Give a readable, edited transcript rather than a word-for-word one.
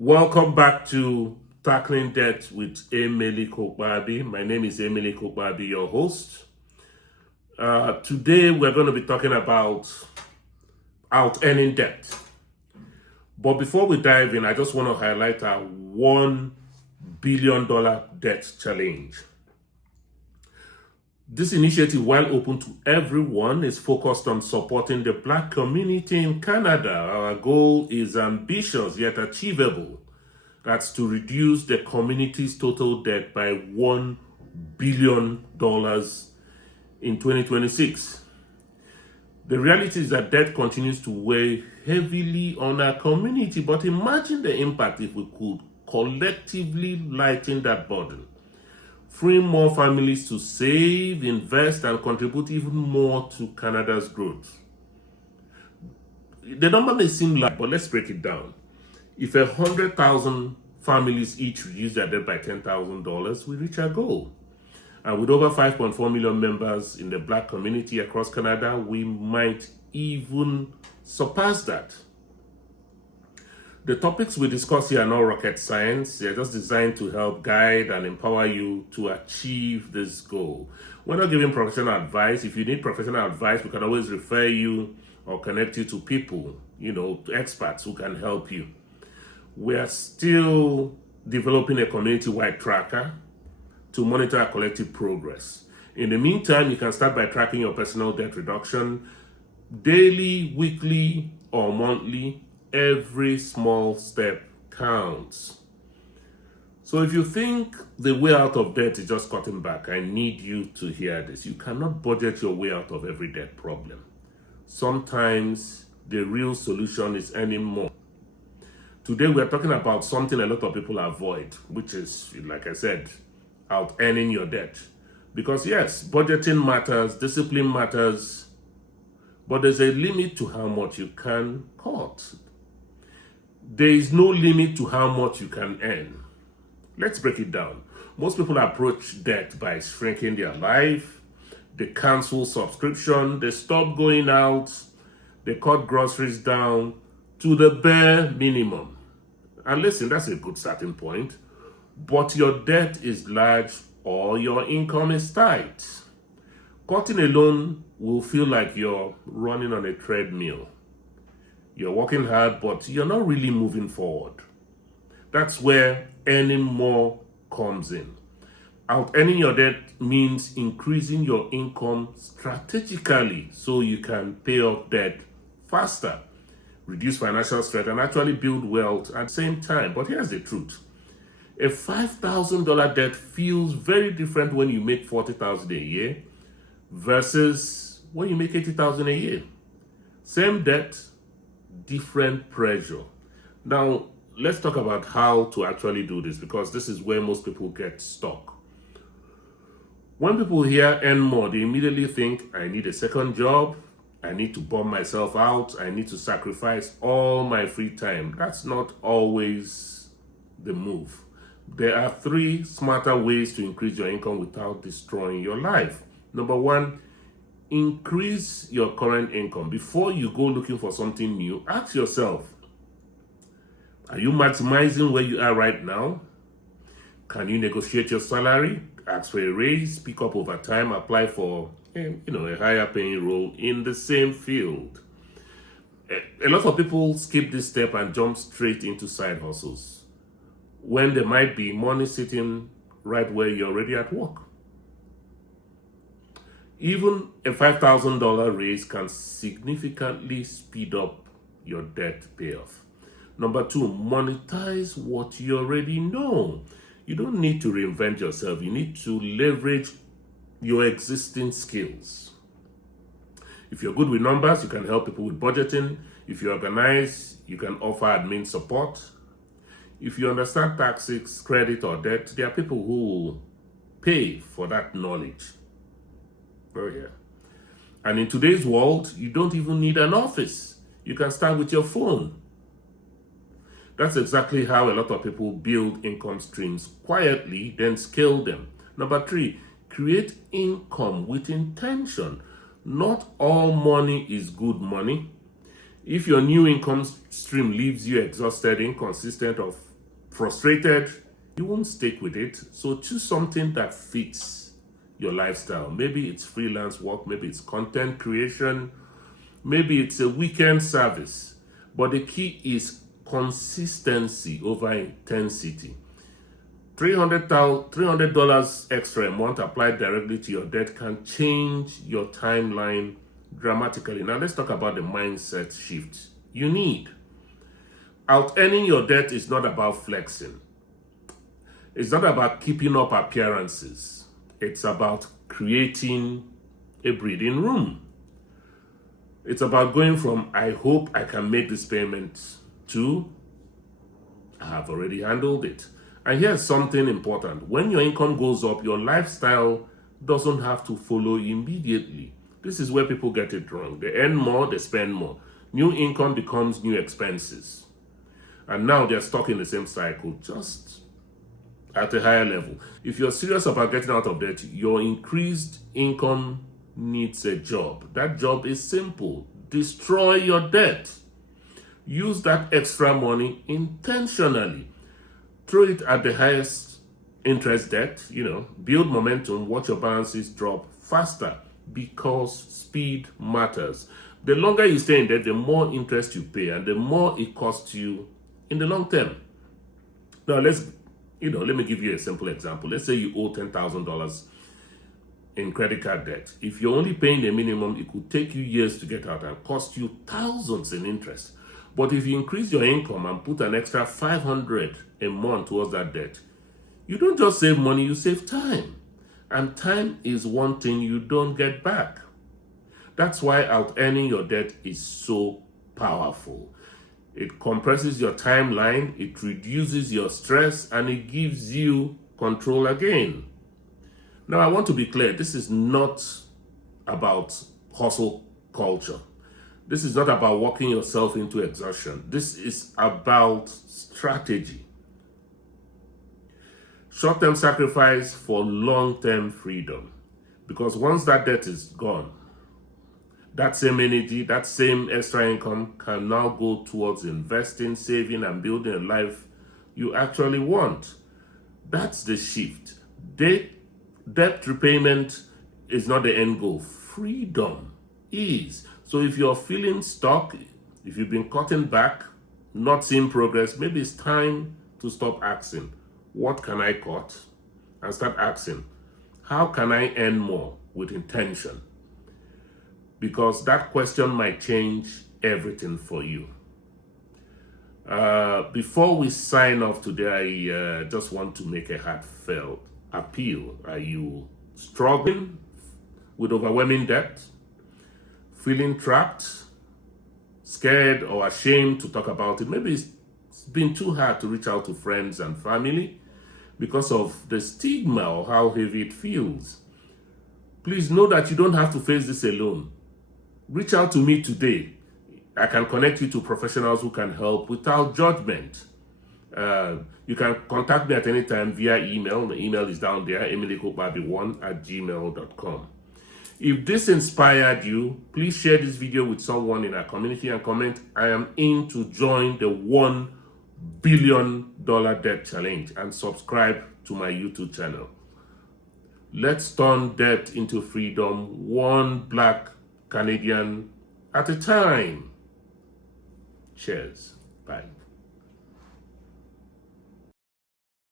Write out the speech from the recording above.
Welcome back to Tackling Debt with Emelike Ukpabi. My name is Emelike Ukpabi, your host. Today we're going to be talking about out earning debt. But before we dive in, I just want to highlight our $1 billion debt challenge. This initiative, while open to everyone, is focused on supporting the Black community in Canada. Our goal is ambitious yet achievable. That's to reduce the community's total debt by $1 billion in 2026. The reality is that debt continues to weigh heavily on our community, but imagine the impact if we could collectively lighten that burden, freeing more families to save, invest, and contribute even more to Canada's growth. The number may seem large, but let's break it down. If 100,000 families each reduce their debt by $10,000, we reach our goal. And with over 5.4 million members in the Black community across Canada, we might even surpass that. The topics we discuss here are not rocket science. They're just designed to help guide and empower you to achieve this goal. We're not giving professional advice. If you need professional advice, we can always refer you or connect you to people, to experts who can help you. We are still developing a community-wide tracker to monitor our collective progress. In the meantime, you can start by tracking your personal debt reduction daily, weekly, or monthly. Every small step counts. So if you think the way out of debt is just cutting back, I need you to hear this. You cannot budget your way out of every debt problem. Sometimes the real solution is earning more. Today we're talking about something a lot of people avoid, which is, like I said, out earning your debt. Because yes, budgeting matters, discipline matters, but there's a limit to how much you can cut. There is no limit to how much you can earn. Let's break it down. Most people approach debt by shrinking their life. They cancel subscription. They stop going out. They cut groceries down to the bare minimum. And listen, that's a good starting point. But your debt is large or your income is tight. Cutting a loan will feel like you're running on a treadmill. You're working hard, but you're not really moving forward. That's where earning more comes in. Out earning your debt means increasing your income strategically so you can pay off debt faster, reduce financial stress, and actually build wealth at the same time. But here's the truth. A $5,000 debt feels very different when you make $40,000 a year versus when you make $80,000 a year. Same debt, different pressure. Now, let's talk about how to actually do this, because this is where most people get stuck. When people hear earn more, they immediately think, I need a second job, I need to bomb myself out, I need to sacrifice all my free time. That's not always the move. There are 3 smarter ways to increase your income without destroying your life. Number 1, increase your current income. Before you go looking for something new, ask yourself, are you maximizing where you are right now? Can you negotiate your salary, ask for a raise, pick up overtime, apply for a higher paying role in the same field? A lot of people skip this step and jump straight into side hustles when there might be money sitting right where you're already at work. Even a $5,000 raise can significantly speed up your debt payoff. Number 2, monetize what you already know. You don't need to reinvent yourself. You need to leverage your existing skills. If you're good with numbers, you can help people with budgeting. If you organize, you can offer admin support. If you understand taxes, credit, or debt, there are people who will pay for that knowledge. Oh, yeah. And in today's world, you don't even need an office. You can start with your phone. That's exactly how a lot of people build income streams quietly, then scale them. Number 3, create income with intention. Not all money is good money. If your new income stream leaves you exhausted, inconsistent, or frustrated, you won't stick with it. So choose something that fits your lifestyle. Maybe it's freelance work, maybe it's content creation, maybe it's a weekend service. But the key is consistency over intensity. $300 extra a month applied directly to your debt can change your timeline dramatically. Now let's talk about the mindset shift you need. Out-earning your debt is not about flexing. It's not about keeping up appearances. It's about creating a breathing room. It's about going from, I hope I can make this payment, to, I have already handled it. And here's something important. When your income goes up, your lifestyle doesn't have to follow immediately. This is where people get it wrong. They earn more, they spend more. New income becomes new expenses. And now they're stuck in the same cycle, just at a higher level. If you're serious about getting out of debt, your increased income needs a job. That job is simple. Destroy your debt. Use that extra money intentionally. Throw it at the highest interest debt, build momentum, watch your balances drop faster, because speed matters. The longer you stay in debt, the more interest you pay and the more it costs you in the long term. Now let me give you a simple example. Let's say you owe $10,000 in credit card debt. If you're only paying the minimum, it could take you years to get out and cost you thousands in interest. But if you increase your income and put an extra $500 a month towards that debt, you don't just save money, you save time. And time is one thing you don't get back. That's why out-earning your debt is so powerful. It compresses your timeline, it reduces your stress, and it gives you control again. Now, I want to be clear, this is not about hustle culture. This is not about working yourself into exhaustion. This is about strategy. Short-term sacrifice for long-term freedom. Because once that debt is gone, that same energy, that same extra income can now go towards investing, saving, and building a life you actually want. That's the shift. Debt repayment is not the end goal. Freedom is. So if you're feeling stuck, if you've been cutting back, not seeing progress, maybe it's time to stop asking, what can I cut? And start asking, how can I earn more with intention? Because that question might change everything for you. Before we sign off today, I just want to make a heartfelt appeal. Are you struggling with overwhelming debt? Feeling trapped, scared, or ashamed to talk about it? Maybe it's been too hard to reach out to friends and family because of the stigma or how heavy it feels. Please know that you don't have to face this alone. Reach out to me today. I can connect you to professionals who can help without judgment. You can contact me at any time via email. The email is down there, Emelike Ukpabi1@gmail.com. If this inspired you, please share this video with someone in our community and comment, I am in to join the $1 billion debt challenge, and subscribe to my YouTube channel. Let's turn debt into freedom, one Black Canadian at a time. Cheers. Bye.